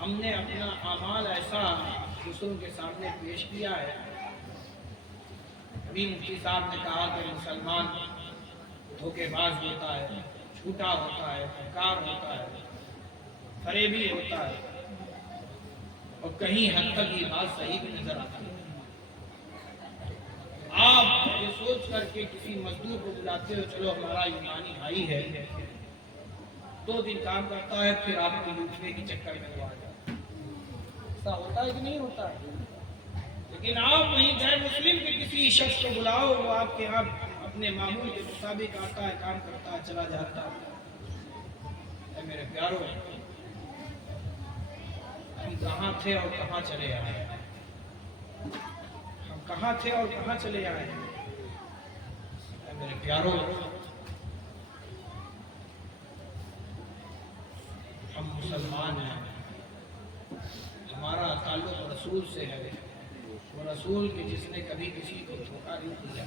ہم نے اپنا اعمال ایسا دوسروں کے سامنے پیش کیا ہے. ابھی مفتی صاحب نے کہا کہ مسلمان دھوکے باز ہوتا ہے، جھوٹا ہوتا ہے، مکار ہوتا ہے، فریبی ہوتا ہے، اور کہیں حد تک یہ بات صحیح بھی نظر آتی ہے. آپ یہ سوچ کر کے کسی مزدور کو بلاتے ہو چلو ہمارا ایمانی بھائی ہے، 2 دن کام کرتا ہے، پھر آپ کو لوٹنے کے چکر میں وہ آ جاتا ہے. ایسا ہوتا ہے کہ نہیں ہوتا ہے؟ لیکن آپ وہیں غیر مسلم کے کسی شخص کو بلاؤ، وہ آپ کے یہاں اپنے معمول کے مطابق آتا ہے، کام کرتا ہے، چلا جاتا ہے. اے میرے پیارو، ہم کہاں تھے اور کہاں چلے آئے؟ ہم کہاں تھے اور کہاں چلے آئے؟ اے میرے پیارو، ہم مسلمان ہیں، ہمارا تعلق رسول سے ہے. وہ رسول کہ جس نے کبھی کسی کو دھوکہ نہیں دیا،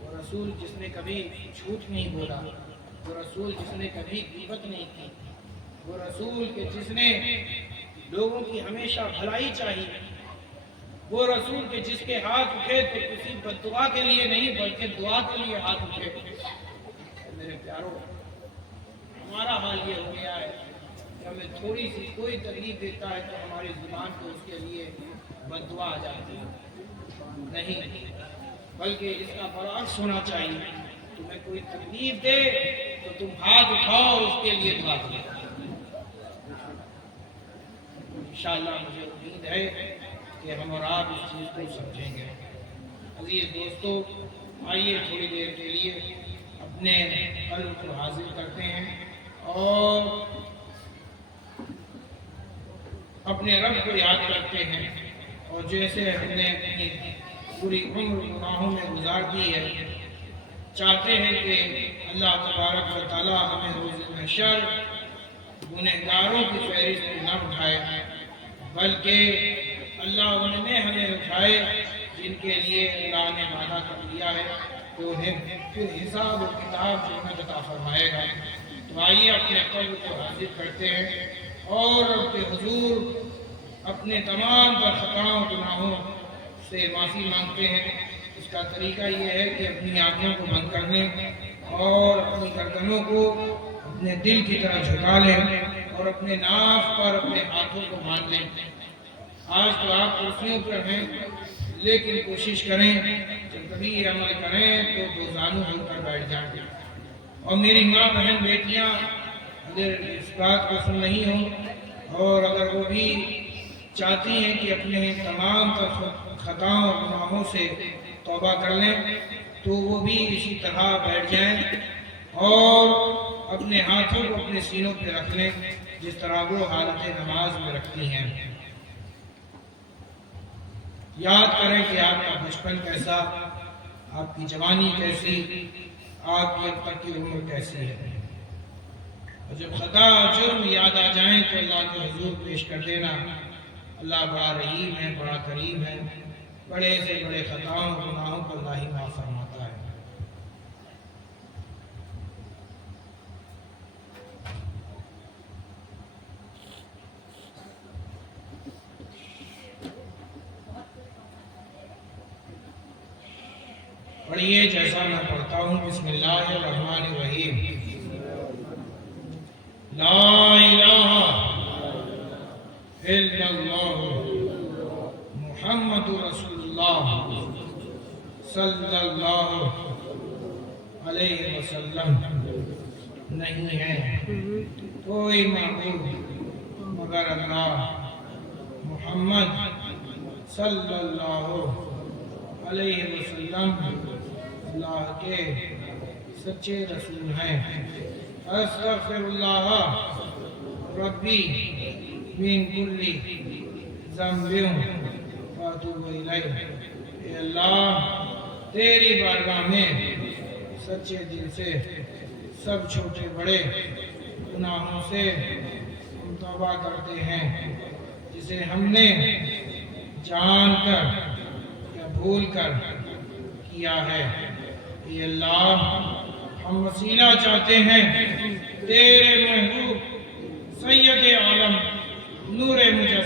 وہ رسول جس نے کبھی جھوٹ نہیں بولا، وہ رسول جس نے کبھی غیبت نہیں کی، وہ رسول کہ جس نے لوگوں کی ہمیشہ بھلائی چاہی، وہ رسول کہ جس کے ہاتھ اٹھے تو کسی بددعا کے لیے نہیں بلکہ دعا کے لیے ہاتھ اٹھے. میرے پیارو، ہمارا حال یہ ہو گیا ہے کہ ہمیں تھوڑی سی کوئی تکلیف دیتا ہے تو ہماری زبان کو اس کے لیے بددعا آ جاتی ہے. نہیں، بلکہ اس کا برعکس ہونا چاہیے. تمہیں کوئی تکلیف دے تو تم ہاتھ اٹھاؤ اور اس کے لیے دعا کرو. انشاءاللہ مجھے امید ہے کہ ہم اور آپ اس چیز کو سمجھیں گے. عزیز دوستو، آئیے تھوڑی دیر کے لیے اپنے قلب کو حاضر کرتے ہیں اور اپنے رب کو یاد کرتے ہیں. اور جیسے ہم نے اپنی پوری عمر گناہوں میں گزار دی ہے، چاہتے ہیں کہ اللہ تبارک و تعالی ہمیں روز محشر گنہگاروں کی فہرست میں نہ اٹھائے، بلکہ اللہ ان میں ہمیں اٹھائے جن کے لیے اللہ نے وعدہ کر دیا ہے کہ انہیں پھر حساب و کتاب جنت عطا فرمائے گا. تو آئیے اپنے قلب کو حاضر کرتے ہیں اور رب کے حضور اپنے تمام خطاؤں گناہوں سے معافی مانگتے ہیں. اس کا طریقہ یہ ہے کہ اپنی آنکھوں کو بند کر لیں اور اپنی گردنوں کو اپنے دل کی طرح جھکا لیں اور اپنے ناف پر اپنے ہاتھوں کو باندھ لیں. آج تو آپ کرسیوں پر ہیں، لیکن کوشش کریں جب کبھی یہ عمل کریں تو 2 زانو ہل کر بیٹھ جائیں. اور میری ماں بہن بیٹیاں اگر اس بات کو سن رہی ہوں اور اگر وہ بھی چاہتی ہیں کہ اپنے تمام خطاؤں اور گناہوں سے توبہ کر لیں تو وہ بھی اسی طرح بیٹھ جائیں اور اپنے ہاتھوں کو اپنے سینوں پہ رکھ لیں جس طرح وہ حالت نماز میں رکھتی ہیں. یاد کریں کہ آپ کا بچپن کیسا، آپ کی جوانی کیسی، آپ کی اب تک کی عمر کیسی ہے. اور جب خطا جرم یاد آ جائیں تو اللہ کے حضور پیش کر دینا. اللہ بڑا رحیم ہے، بڑا کریم ہے، بڑے سے بڑے خطاؤں گناہوں کو اللہ ہی معاف فرماتا ہے. پڑھیے جیسا میں پڑھتا ہوں. بسم اللہ الرحمن الرحیم. لا الہ الا اللہ محمد رسول اللہ صلی اللہ علیہ وسلم. نہیں ہے کوئی معبود مگر اللہ، محمد صلی اللہ علیہ وسلم اللہ کے سچے رسول ہیں. استغفر اللہ ربی من کل ذنب واتوب الیہ. اے اللہ، تیری بارگاہ میں سچے دل سے سب چھوٹے بڑے گناہوں سے ہم توبہ کرتے ہیں جسے ہم نے جان کر یا بھول کر کیا ہے. اے اللہ، ہم وسیلہ چاہتے ہیں تیرے محبوب سید عالم